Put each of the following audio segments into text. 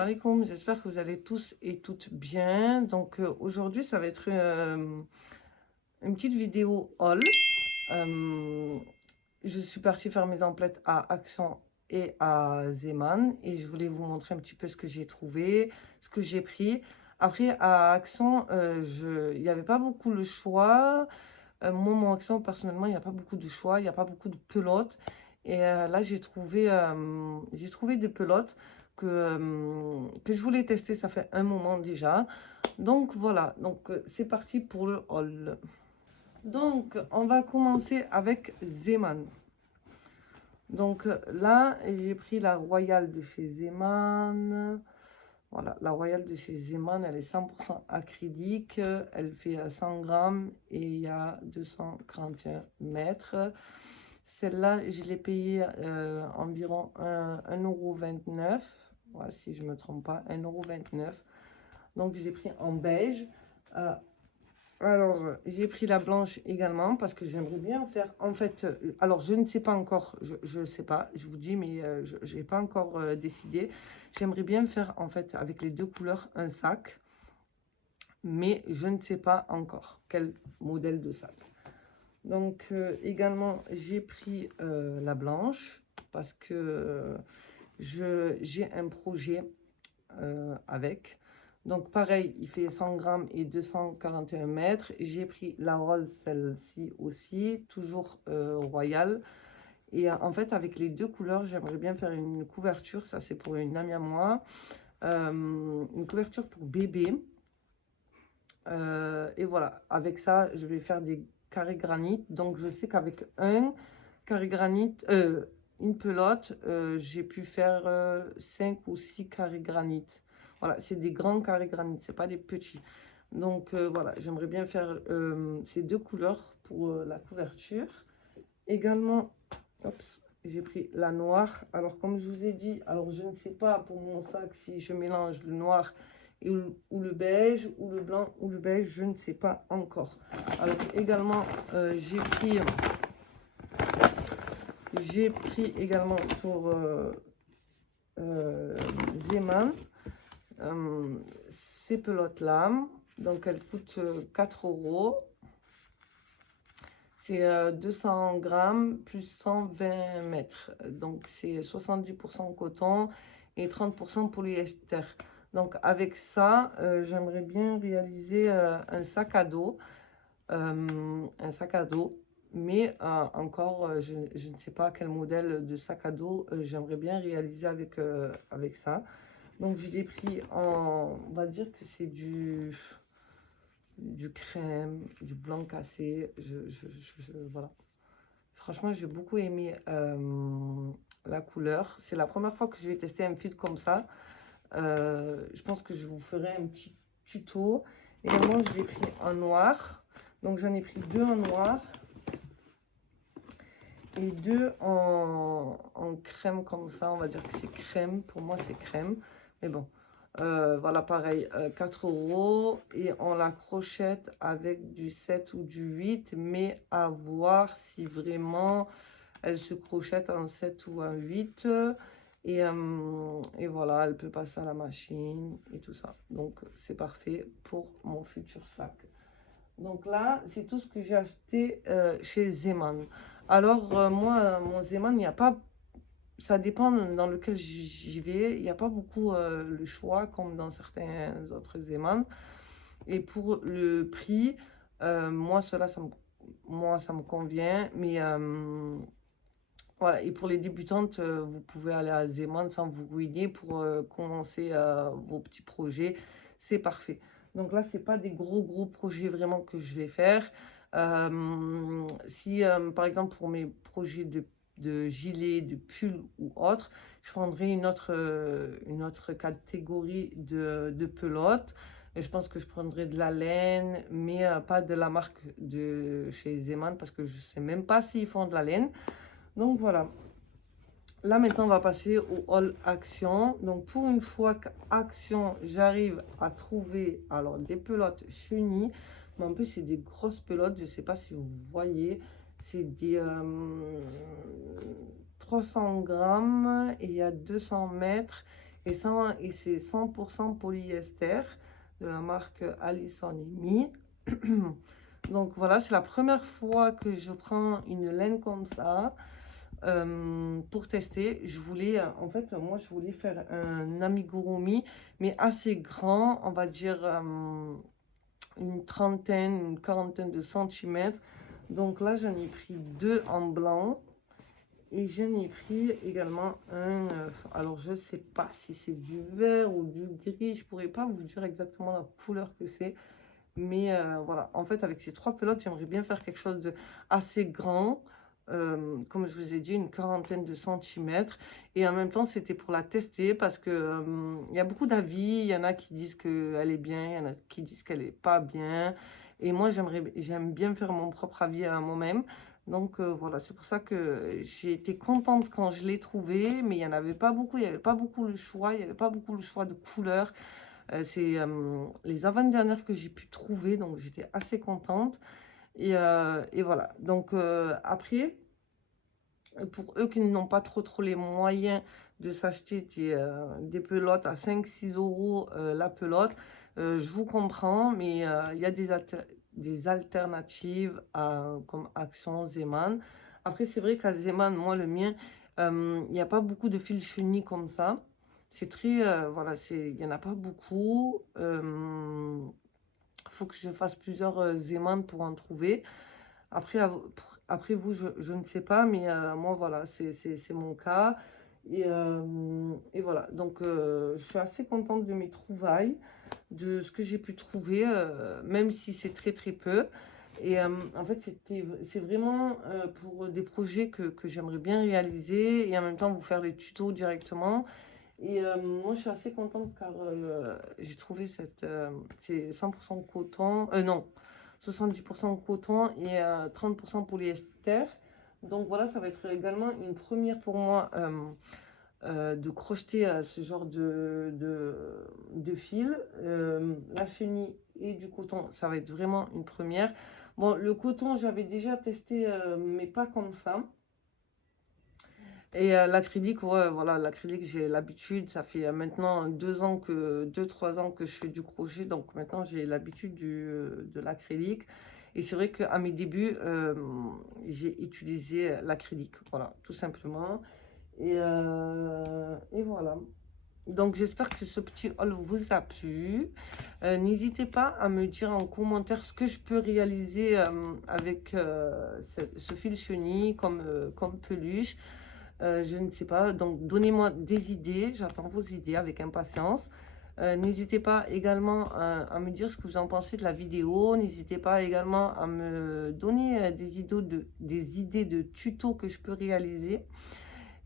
alaikum, j'espère que vous allez tous et toutes bien. Donc aujourd'hui, ça va être une petite vidéo haul. Je suis partie faire mes emplettes à Action et à Zeeman et je voulais vous montrer un petit peu ce que j'ai trouvé, ce que j'ai pris. Après, à Action, il n'y avait pas beaucoup le choix. Moi, mon Action, personnellement, il n'y a pas beaucoup de choix, il n'y a pas beaucoup de pelotes. Et là, j'ai trouvé des pelotes que je voulais tester, ça fait un moment déjà. Donc voilà, donc c'est parti pour le haul. Donc, on va commencer avec Zeeman. Donc là, j'ai pris la Royale de chez Zeeman. Voilà, la Royale de chez Zeeman, elle est 100% acrylique. Elle fait 100 grammes et il y a 241 mètres. Celle-là, je l'ai payée environ 1,29 €. Ouais, si je ne me trompe pas, 1,29 €. Donc, je l'ai pris en beige. Alors, j'ai pris la blanche également parce que j'aimerais bien faire, en fait, alors je ne sais pas encore, je ne sais pas, je vous dis, mais je n'ai pas encore décidé. J'aimerais bien faire, en fait, avec les deux couleurs, un sac, mais je ne sais pas encore quel modèle de sac. Donc, également, j'ai pris la blanche parce que j'ai un projet avec. Donc pareil, il fait 100 grammes et 241 mètres. J'ai pris la rose, celle-ci aussi, toujours royale. Et en fait, avec les deux couleurs, j'aimerais bien faire une couverture. Ça, c'est pour une amie à moi. Une couverture pour bébé. Et voilà, avec ça, je vais faire des carrés granit. Donc, je sais qu'avec un carré granit, une pelote, j'ai pu faire 5 ou 6 carrés granit. Voilà, c'est des grands carrés granit, c'est pas des petits. Donc voilà, j'aimerais bien faire ces deux couleurs pour la couverture. Également, j'ai pris la noire. Alors comme je vous ai dit, alors je ne sais pas pour mon sac si je mélange le noir ou le beige, ou le blanc, ou le beige, je ne sais pas encore. Alors également, j'ai pris également sur Zeeman ces pelotes là, donc elles coûtent 4 €. C'est 200 grammes plus 120 mètres, donc c'est 70% coton et 30% polyester. Donc avec ça, j'aimerais bien réaliser un sac à dos, mais encore, je ne sais pas quel modèle de sac à dos j'aimerais bien réaliser avec ça. Donc je l'ai pris en, on va dire que c'est du crème, du blanc cassé, voilà. Franchement, j'ai beaucoup aimé la couleur. C'est la première fois que je vais tester un fil comme ça. Je pense que je vous ferai un petit tuto. Et moi, je l'ai pris en noir. Donc, j'en ai pris deux en noir et deux en crème comme ça. On va dire que c'est crème. Pour moi, c'est crème. Mais bon, voilà, pareil, 4 € et on la crochette avec du 7 ou du 8, mais à voir si vraiment elle se crochette en 7 ou en 8. Et voilà, elle peut passer à la machine et tout ça. Donc, c'est parfait pour mon futur sac. Donc là, c'est tout ce que j'ai acheté chez Zeeman. Alors, moi, mon Zeeman, il n'y a pas, ça dépend dans lequel j'y vais. Il n'y a pas beaucoup le choix comme dans certains autres Zeeman. Et pour le prix, moi, ça me convient. Mais voilà, et pour les débutantes, vous pouvez aller à Zeeman sans vous ruiner pour commencer vos petits projets. C'est parfait. Donc là, c'est pas des gros projets vraiment que je vais faire. Si, par exemple, pour mes projets de gilet, de pull ou autre, je prendrai une autre catégorie de pelote. Et je pense que je prendrai de la laine, mais pas de la marque de chez Zeeman parce que je sais même pas s'ils font de la laine. Donc voilà. Là maintenant on va passer au haul Action. Donc pour une fois qu'Action, j'arrive à trouver alors des pelotes chenilles. Mais en plus c'est des grosses pelotes. Je sais pas si vous voyez. C'est des 300 grammes et il y a 200 mètres. Et c'est 100% polyester de la marque Alice en Amy. Donc voilà, c'est la première fois que je prends une laine comme ça pour tester. Je voulais, en fait, moi je voulais faire un amigurumi, mais assez grand, on va dire une trentaine, une quarantaine de centimètres. Donc là, j'en ai pris deux en blanc. Et j'en ai pris également un, alors je sais pas si c'est du vert ou du gris, je pourrais pas vous dire exactement la couleur que c'est. Mais voilà, en fait avec ces trois pelotes, j'aimerais bien faire quelque chose de assez grand. Comme je vous ai dit, une quarantaine de centimètres. Et en même temps, c'était pour la tester parce que il y a beaucoup d'avis. Il y en a qui disent qu'elle est bien, il y en a qui disent qu'elle est pas bien. Et moi, j'aime bien faire mon propre avis à moi-même. Donc voilà, c'est pour ça que j'ai été contente quand je l'ai trouvé, mais il n'y en avait pas beaucoup, il n'y avait pas beaucoup le choix, il n'y avait pas beaucoup le choix de couleurs. C'est les avant-dernières que j'ai pu trouver, donc j'étais assez contente. Et voilà, donc après, pour eux qui n'ont pas trop les moyens de s'acheter des pelotes à 5-6 euros la pelote, je vous comprends, mais il y a des alternatives comme Action, Zeman. Après, c'est vrai qu'à Zeman, moi, le mien, il n'y a pas beaucoup de fils chenilles comme ça. C'est très, voilà, il n'y en a pas beaucoup. Faut que je fasse plusieurs Zeman pour en trouver. Après vous, je ne sais pas, mais moi, voilà, c'est mon cas. Et voilà, donc je suis assez contente de mes trouvailles, de ce que j'ai pu trouver, même si c'est très peu. Et en fait, c'est vraiment pour des projets que j'aimerais bien réaliser et en même temps vous faire les tutos directement. Et moi, je suis assez contente car j'ai trouvé c'est 100% coton, non, 70% coton et 30% polyester. Donc voilà, ça va être également une première pour moi de crocheter ce genre de fil. La chenille et du coton, ça va être vraiment une première. Bon, le coton, j'avais déjà testé, mais pas comme ça. Et l'acrylique, ouais, voilà, l'acrylique, j'ai l'habitude. Ça fait maintenant 2-3 ans que je fais du crochet. Donc maintenant, j'ai l'habitude de l'acrylique. Et c'est vrai qu'à mes débuts, j'ai utilisé l'acrylique. Voilà, tout simplement. Et voilà. Donc j'espère que ce petit haul vous a plu. N'hésitez pas à me dire en commentaire ce que je peux réaliser avec ce fil chenille comme peluche. Je ne sais pas, donc donnez-moi des idées, j'attends vos idées avec impatience. N'hésitez pas également à me dire ce que vous en pensez de la vidéo. N'hésitez pas également à me donner des idées de tutos que je peux réaliser.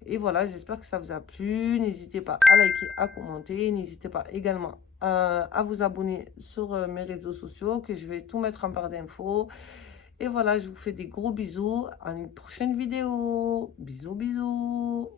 Et voilà, j'espère que ça vous a plu. N'hésitez pas à liker, à commenter. N'hésitez pas également à vous abonner sur mes réseaux sociaux, que je vais tout mettre en barre d'infos. Et voilà, je vous fais des gros bisous. À une prochaine vidéo. Bisous, bisous.